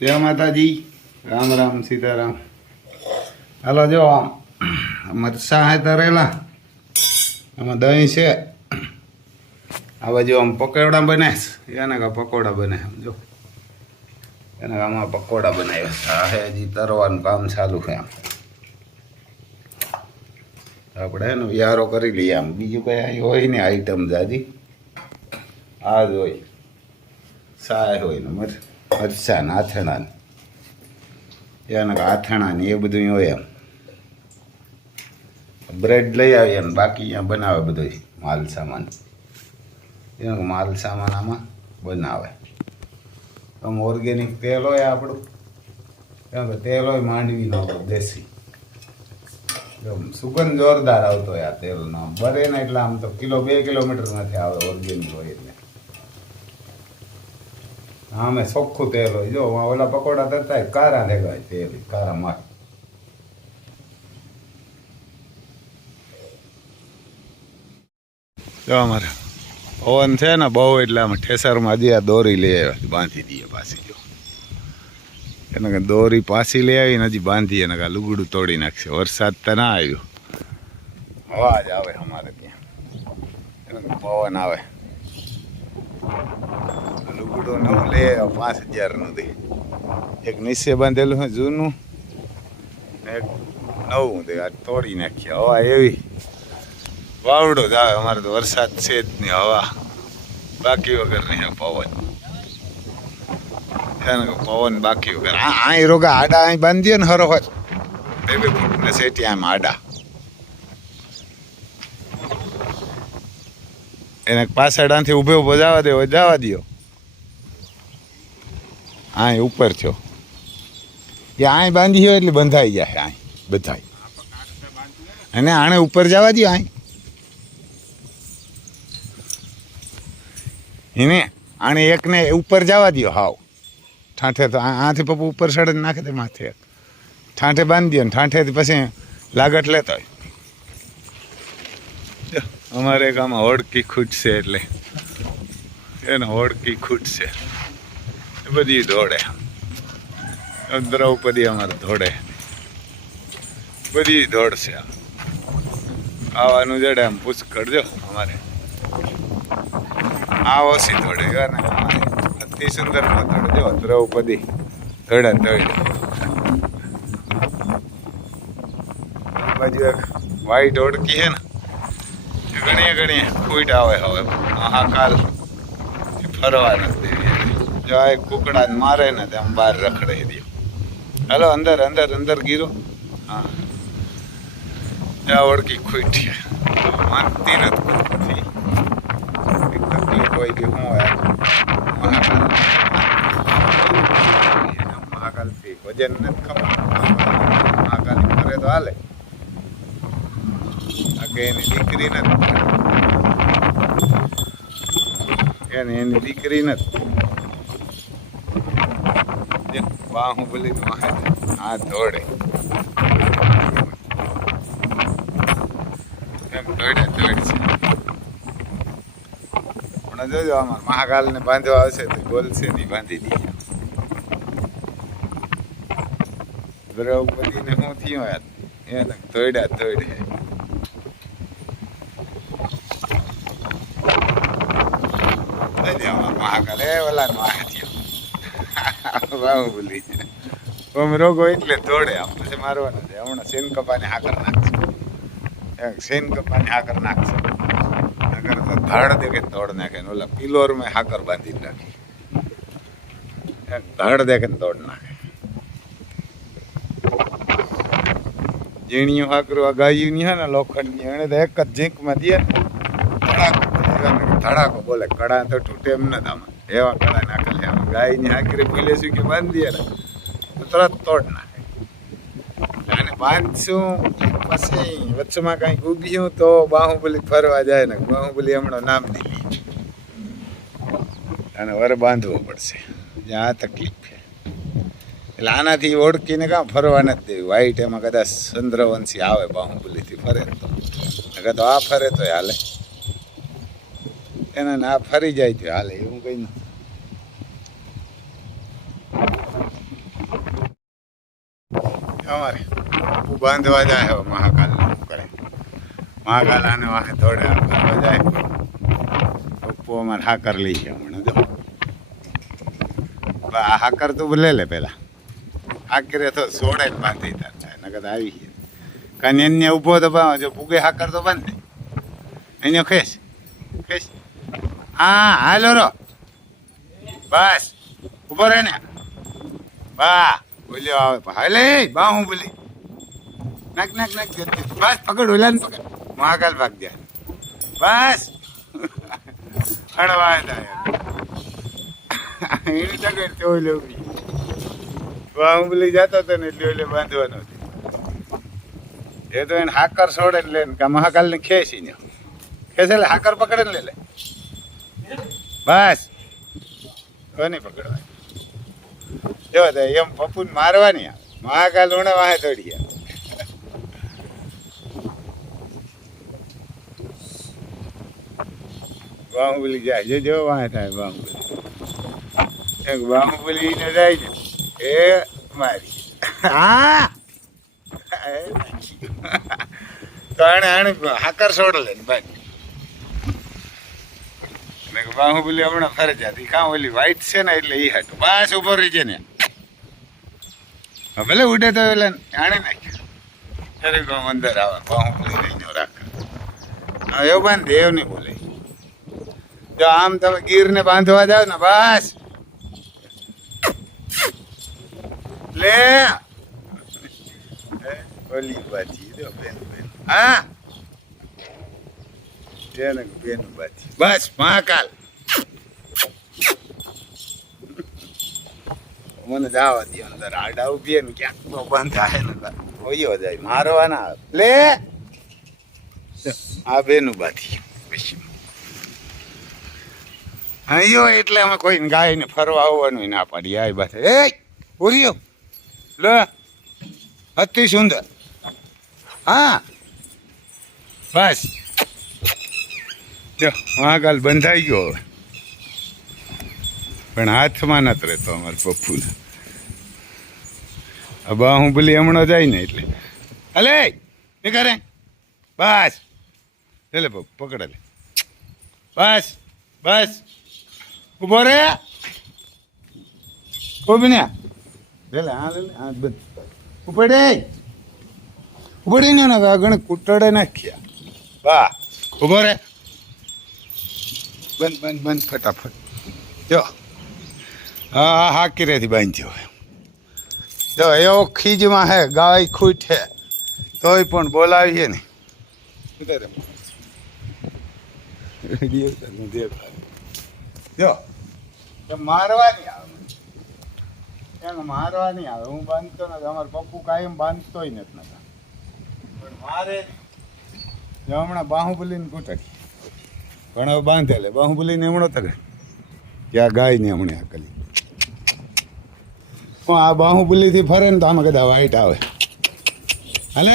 જય માતાજી, રામ રામ સીતારામ. હાલો જો આમ મરચાં હે તરેલા, આમાં દહીં છે, આ બાજુ આમ પકોડા બનાવીશ, એને કા પકોડા બનાવે જો, એને આમાં પકોડા બનાવ્યા. આ હે હજી તરવાનું કામ ચાલુ છે. આમ આપણે એનો યારો કરી લઈએ. આમ બીજું કઈ હોય ને આઈટમ જાજી, આ જ હોય, સાય હોય ને મરચાં આથેણા ને એને આથેણા ને એ બધું હોય. એમ બ્રેડ લઈ આવીએ ને બાકી અહીંયા બનાવે બધો માલ સામાન. એનો માલ સામાન આમાં બનાવે. આમ ઓર્ગેનિક તેલ હોય આપણું, કેમ કે તેલ હોય માંડવીનો દેશી, સુગંધ જોરદાર આવતો હોય આ તેલનો. બરે ને એટલે આમ તો 2 કિલોમીટરમાંથી આવે ઓર્ગેનિક હોય એટલે. આમે ચોખ્ખું તેલ હોય. જો ઓલા પકોડા તરતા કારા લેવાય તેલ, કારા માર. જો અમારે પવન છે ને બહુ, એટલે આમ ઠેસરમાં હજી આ દોરી લઈ આવ્યા, બાંધી દઈએ પાછી. જો એને દોરી પાછી લઈ આવીને હજી બાંધી, એને કાં લુગડું તોડી નાખશે. વરસાદ તો ના આવ્યો, અવાજ આવે અમારે ત્યાં, એને પવન આવે. લુગડું નવું લે 5000નું દે. એક નીચે બાંધેલું છે જૂનું, એક નવું દે. આ તોડી નાખીએ. હવા એવી વાવડો જ આવે અમારે તો. વરસાદ છે જ નહીં, હવા બાકી વગરની છે. પવન પવન બાકી વગર. અહીં રોગા આડા અહીં બાંધીએ ને હરો હોય 2 ફૂટ ને સેટી આમ આડા. એને પાછળ આથી ઊભે ઊભો જવા દો. અહીં ઉપર થયો એ અહીં બાંધી હોય એટલે બંધાઈ જાય. અહીં બધાય અને આણે ઉપર જવા દો. અહીં એને આણે એકને ઉપર જવા દો. હાવ ઠાંઠે તો આથી પપ્પુ ઉપર સડે નાખે દે માથે. ઠાંઠે બાંધી દો ને ઠાંઠેથી પછી લાગટ લેતો હોય. અમારે એક આમાં હોડકી ખૂટશે એટલે એને હોડકી ખૂટશે. એ બધી દોડે. દ્રૌપદી અમારે દોડે, બધી દોડશે. આવાનું જડે આમ પુષ્કળ. જો અમારે આ ઓછી દોડે ને અતિ સુંદર માં દોડે. જો દ્રૌપદી દોડે. બાજુ એક વ્હાઈટ હોડકી છે ને, ઘણી ફૂટ આવે. હવે મહાકાલ ફરવા નથી દેવી. જો આ કુકડા મારે ને તેમ બહાર રખડે દે. હાલો અંદર ગીરો. હા આ ઓળખી ખૂટી માનતી નથી. તકલીફ હોય કે શું હોય. મહાકાલથી વજન નથી ખબર. મહાકાલ કરે તો હાલે. એની દીકરી નથી, એની દીકરી નથી. બાહુબલી આ દોડે એમ દોડે છે. પણ જોજો આમાં મહાકાલ ને બાંધવા આવશે તો બોલશે નહીં, બાંધી દઈએ. દ્રૌપદી ને શું થયું એને દોડે. મહાકાલ ઓલા નો બાહુબલી રોગો એટલે દોડે. આમ પછી મારવાનો છે. હમણાં સેન કપાની હાકર નાખશે. નગર તો ધડ દેખે દોડ નાખે. ઓલા પિલોર મેં હાકર બાંધી નાખી. ધડ દેખે દોડ નાખે. ઝીણિયું હાકરું આ ગાયું ની હે ને લોખંડની, એને તો એક જ ઝીંકમાં દે ને ધડાકો બોલે. કડા તો તૂટે એમ નથી આમાં. એવા કડા નાખેલા. આમાં ગાયની હાકરી ભૂલે શું કે બાંધીએ ને તો તરત તોડ નાખે. અને બાંધશું પછી વચ્ચેમાં કાંઈક ઊભ્યું તો બાહુબલી ફરવા જાય ને. બાહુબલી હમણાં નામ નહીં લે. અને વરે બાંધવો પડશે. આ તકલીફ છે. એટલે આનાથી ઓળખીને કાં ફરવા નથી દેવી. વ્હાઈટ એમાં કદાચ ચંદ્રવંશી આવે બાહુબલીથી ફરે તો આ ફરે તો હાલે. એને ના ફરી જાય તો હાલે. એવું કંઈ નથી. અમારે પપ્પુ બાંધવા જાય હવે મહાકાલ કરે મહાકાલ આને વાંખે થોડે ફરવા જાય પપ્પુ અમારે હાકર લઈ છે હમણાં જો આ હાકર તો લે લે પેલા હાકરે તો સોડે જ બાંધી થાય નકર આવી છે કાને એને ઊભો તો જો પૂગે હાકર તો બાંધે એને ખેસ ખેસ હા હાલો રો બસ ઉભો રહે ને બા બોલ્યો આવે હાલે બાહું બોલી નાક નાક નાક બસ પકડ ઓલા ને પકડ મહાકાલ ભાગ જાય બસ હળવા થાય એની તગડ તો ઓલે બાહું બોલી જતો હતો ને એટલે ઓલે બાંધવાનો એ તો એને હાકર છોડે લે ને કે મહાકાલ ને ખેંચી ને ખેંચે હાકર પકડે ને લે બસ કોની પકડવા જો એમ પપ્પુને મારવાની મહાકાલ ઉણા વાહે દોડી બાહુબલી જાય જો વાહે થાય બાહુબલી બાહુબલી ને જાય ને એ મારી હા હાકર છોડ લે ને ભાઈ બાહુબલી હમણાં ફરજિયાત કાં ઓલી વ્હાઈટ છે ને એટલે એ હાટું બસ ઉભો રહી છે ને ભલે ઉડે તો એટલે જાણે નાખ્યા ત્યારે અંદર આવે બાહુબલી રહીને રાખ એવું બાંધ દેવ નહીં બોલે જો આમ તમે ગીરને બાંધવા જાવ ને બસ લે ઓલી બાજી દો બેન બેન હા બેન બાજી બસ મહાકાલ મને જવા દે અંદર આડા ઉભી ને ક્યાંક તો બંધ થાય ને ઓયો જાય મારવાના લે આ બેનું બાથી પછી અયો એટલે અમે કોઈ ગાય ને ફરવા આવવાનું ના પાડી આ બાથે એ પૂર્યો લે અતિ સુંદર હા બસ જો મહાકાલ બંધાઈ ગયો હવે પણ હાથમાં નથી રહેતો અમારે પપ્પુને બાહુબલી હમણાં જાય ને એટલે અલે નીકળે બસ લે પપ્પુ પકડે લે બસ બસ ઉભો રે ઉભી લે હા લે હાથ બંધ ઉપડે ને આગળ કૂટડે નાખ્યા વાહ ઉભો રે બંધ બંધ બંધ ફટાફટ જો હા હા કિરેથી બાંધ્યો જો એવો ખીજમાં હે ગાય ખૂટ હે તોય પણ બોલાવીએ ને જો મારવાની આવે એને મારવાની આવે હું બાંધતો નથી અમારે પપ્પુ કાયમ બાંધતોય નથી નતા પણ મારે જો હમણાં બાહુબલીને કૂટડી પણ હવે બાંધે લે બાહુબલીને હમણો તરે ત્યાં ગાય ને હમણે આકલી પણ આ બાહુબલીથી ફરે ને તો આમાં કદાચ વાઈટ આવે હાલે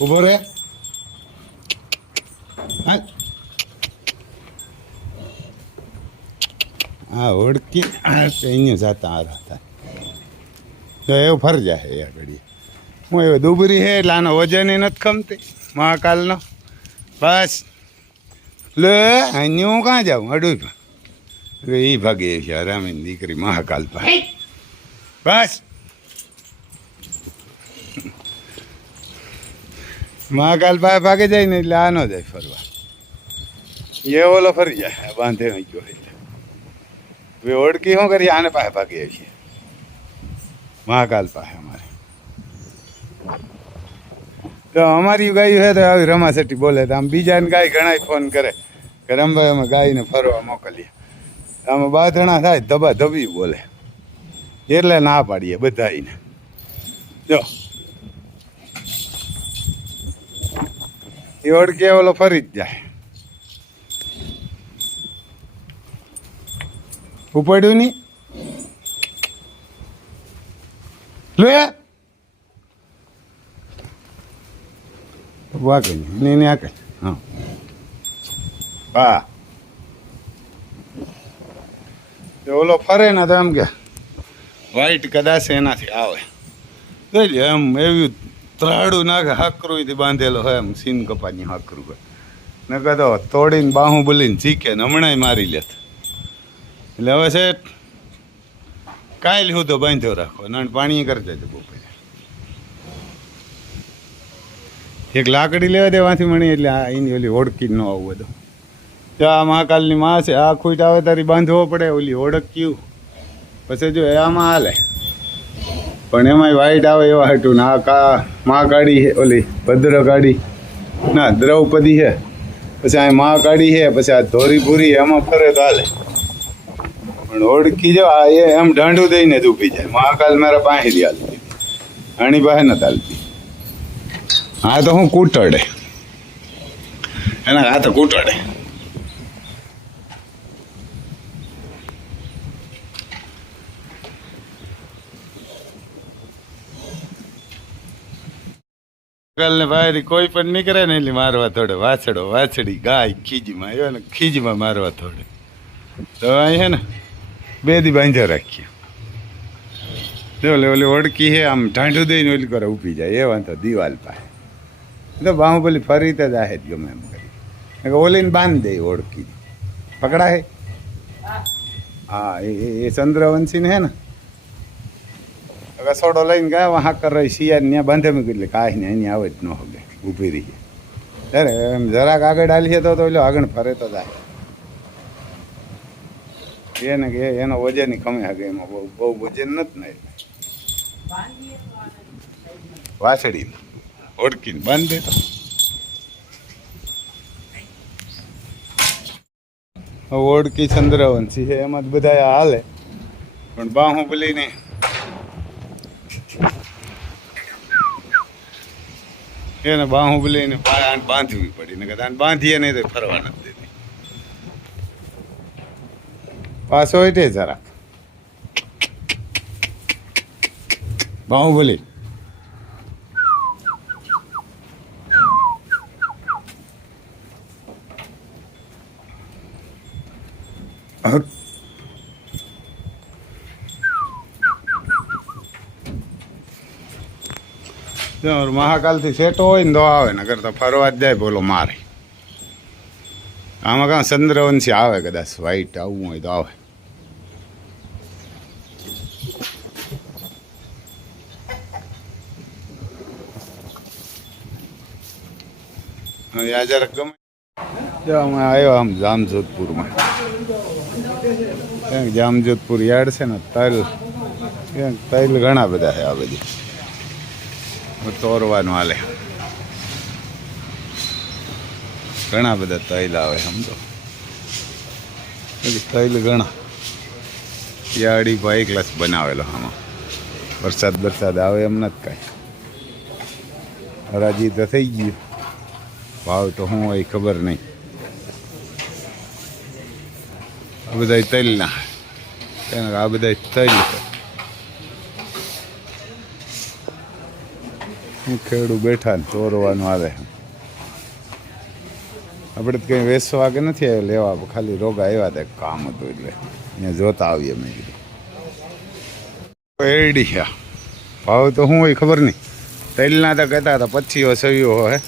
ઉભો રે હા ઓળખી અહીંયા જતા હારા હતા તો એવું ફરી જાય એ ઘડી હું એવું દુબરી છે એટલે આનો વજન એ નથી ખમતી મહાકાલનો બસ લે અહીં હું કાં જાઉં અડું એ ભાગે છે રામીની દીકરી મહાકાલ પાસે બસ મહાકાલ પાસે ભાગે જાય ને એટલે આ ન જાય ફરવા એ ઓલો ફરી જાય બાંધે નહીં ગયો એટલે હવે ઓળખી શું કરીએ આને પાસે ભાગીએ છીએ મહાકાલ પાસે અમારે તો અમારી ગાય છે તો આવી રમાસટી બોલે તો આમ બીજાને ગાય ઘણા ફોન કરે કે રમભાઈ અમે ગાયને ફરવા મોકલીએ આમાં બાધણા થાય ધબા ધબી બોલે એટલે ના પાડીએ બધાને જો એ ઓળખે ઓલો ફરી જ જાય ઉપાડ્યું નહીં લે વાગે નહીં આ કઈ હા હા ઓલો ફરે ને તો એમ કે વાઈટ કદાચ એનાથી આવે જોઈ લે એમ એવી ત્રાડું નાખે હાકરુંથી બાંધેલો હોય એમ સીન કપાની હાકરું હોય ને કહેતો તોડીને બાહુબલીને ચીકે ને હમણાંય મારી લેત એટલે હવે છે કાલ હું તો બાંધ્યો રાખો ના પાણી કરી દેજો બપોરે એક લાકડી લેવા દેવાથી મળી એટલે આ એની ઓલી ઓળખી ન આવું બધું ત્યાં મહાકાલની માં છે આ ખૂટ આવે તારી બાંધવો પડે ઓલી ઓળખ્યું પછી જો આમાં હાલે પણ એમાંય વાઈટ આવે એવા હાટું ને આ મહાકાળી છે ઓલી ભદ્રકાળી ના દ્રૌપદી છે પછી આ મહાકાળી છે પછી આ ધોરી ભૂરી એમાં ફરે તો હાલે પણ ઓળખી જો આ એ એમ ઢાંઢું દઈને જ ઊભી જાય મહાકાલ મારા પાસે હાલતી આની પાસે નથી હાલતી હા તો હું કૂટડે એના હાથ કૂટડે ને ભાઈ કોઈ પણ નીકળે ને એટલે મારવા થોડે વાછડો વાછડી ગાય ખીજમાં આવ્યો ને ખીજમાં મારવા થોડે તો અહીં છે ને બે દી બાંધ્યા રાખીએ જો ઓલી ઓળકી છે આમ ઢાંઢું દઈને ઓલી કરે ઊભી જાય એ વાંધો દિવાલ પાસે તો બાહુબલી ફરી તો જાહે જ ગમે એમ કરી ઓલીને બાંધી દે ઓળકી પકડાય હા એ ચંદ્રવંશી હે ને રસોડો લઈને ગયા હાકર રહી શિયાળ ત્યાં બાંધે મૂકી એટલે કાંઈ ને એની આવે જ ન હોગે ઊભી રહી ત્યારે એમ જરાક આગળ હાલીએ તો ઓલો આગળ ફરે તો જાય એને કે એનો વજન કમે હગે એમાં બહુ વજન નથી ને એટલે વાછડી ઓળકીને બાંધી દે તો ઓળકી ચંદ્રવંશી છે એમાં જ બધા હાલે પણ બાહુબલીને એને બાહુબલીને બાંધવી પડી ને કદાચ બાંધીએ નહીં તો ફરવા નથી દેતી પાછો હોય જરાક બાહુબલી મહાકાલથી સેટો હોય ને તો આવે ને કરતા ફરવા જ જાય બોલો મારે આમાં કાં ચંદ્રવંશી આવે કદાચ વાઈટ આવવું હોય તો આવે આ જરાક ગમે અમે આવ્યો આમ જામજોધપુરમાં જામજોધપુર યાર્ડ છે ને તલ ઘણા બધા છે આ બધી તોરવાનું હાલે ઘણા બધા તૈલ આવે સમજો તૈલ ઘણા યાડી ભાઈ ક્લાસ બનાવેલો આમાં વરસાદ આવે એમ નથી કાંઈ હરાજી તો થઈ ગયું ભાવ તો શું હોય ખબર નહીં આ બધા તૈલના આ બધા તૈલ ખેડૂ બેઠા ને ચોરવાનું આવે આપણે તો કંઈ વેચવા કે નથી આવ્યા લેવા ખાલી રોગા આવ્યા હતા કામ હતું એટલે અહીંયા જોતા આવીએ મેં કીધું એરડી છે ભાવ તો શું હોય ખબર નહીં તૈલના તો કહેતા હતા 2500 હોય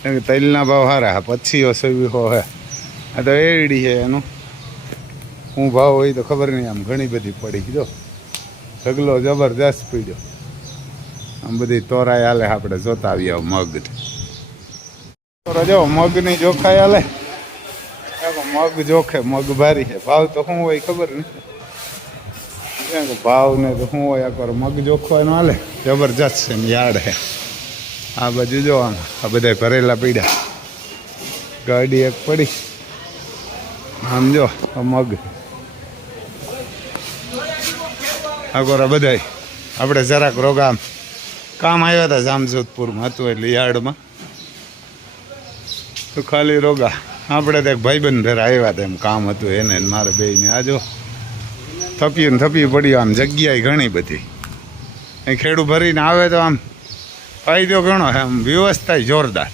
કેમ કે તૈલના ભાવ સારા 2500 હોય આ તો એરડી છે એનું શું ભાવ હોય તો ખબર નહીં આમ ઘણી બધી પડી કીધો ઢગલો જબરદસ્ત પીડ્યો આમ બધી તોરાય હાલે આપણે જોતા આવીએ મગ જો મગની જોખાઈ હાલે મગ જોખે મગ ભારી છે ભાવ તો શું હોય ખબર નહીં ભાવ ને તો શું હોય આખર મગ જોખવાનો હાલે જબરજસ્ત છે યાર્ડ છે આ બાજુ જો આ બધા ભરેલા પીડા ગાડી એક પડી આમ જો મગ આખોરા બધા આપણે જરાક રોગામ કામ આવ્યા હતા જામજોધપુરમાં હતું એટલે યાર્ડમાં તો ખાલી રોગા આપણે તો એક ભાઈબંધ ભેરા આવ્યા હતા એમ કામ હતું એને મારે બેયને આ જો થપ્યું પડ્યું આમ જગ્યાએ ઘણી બધી અહીં ખેડૂ ભરીને આવે તો આમ ફાયદો ઘણો છે આમ વ્યવસ્થા જોરદાર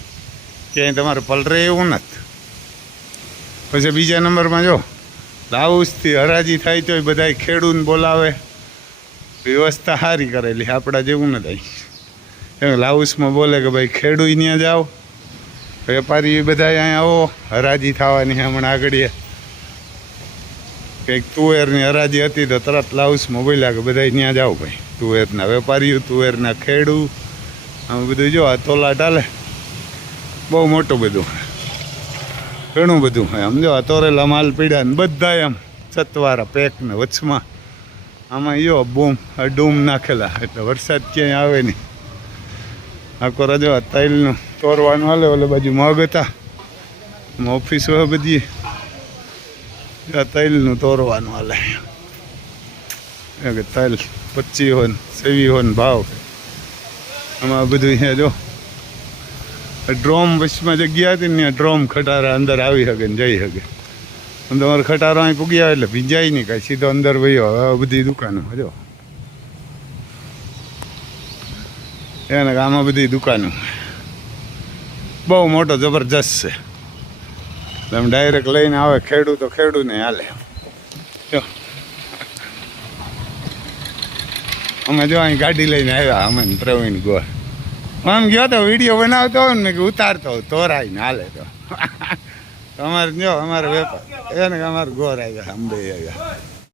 ક્યાંય તમારે પલરે એવું નથી પછી બીજા નંબરમાં જો દાઉસથી હરાજી થાય તો બધા ખેડૂને બોલાવે વ્યવસ્થા સારી કરેલી, આપણા જેવું નથી. લાઉસમાં બોલે કે ભાઈ ખેડૂત ત્યાં જાઓ, વેપારી બધા અહીંયા આવો, હરાજી થવાની હમણાં આગળ કંઈક તુવેરની હરાજી હતી તો તરત લાઉસમાં બોલ્યા કે બધા ત્યાં જાઓ ભાઈ, તુવેરના વેપારીઓ, તુવેરના ખેડૂત, આમ બધું જો આ તોલા ટાલે બહુ મોટું બધું, ઘણું બધું હોય. આમ જો તોરેલા માલ પીડ્યા ને બધા એમ સતવારા પેક ને વચમાં આમાં જો ડૂમ નાખેલા, એટલે વરસાદ ક્યાંય આવે નહીં. આખો રજો તૈલનું તોરવાનું હાલે. ઓલે બાજુ મગ હતા, ઓફિસ હોય બધી, તૈલનું તોરવાનું હાલે. તૈલ 25 હોય 27 હોય ભાવ. આમાં બધું અહીંયા જો ડ્રોમ વચમાં જગ્યા હતી ને, ડ્રોમ ખટારા અંદર આવી શકે ને જઈ શકે. આમ તમારે ખટારો અહીં પૂગી આવે એટલે ભીંજાય નહીં કાંઈ, સીધો અંદર વયો. હવે બધી દુકાનો જો એને આમાં બધી દુકાનો બહુ મોટો જબરજસ્ત છે. તમે ડાયરેક્ટ લઈને આવે ખેડૂત તો ખેડૂતને હાલે. જો અમે જો અહીં ગાડી લઈને આવ્યા, અમે પ્રવીણ ગોર. આમ ગયો તો વિડીયો બનાવતો હોય ને કે ઉતારતો હોય તોરાઈને હાલે. તો અમારે જો અમારે વેપાર એને અમારે ગોર આવ્યા, અંબે આવ્યા.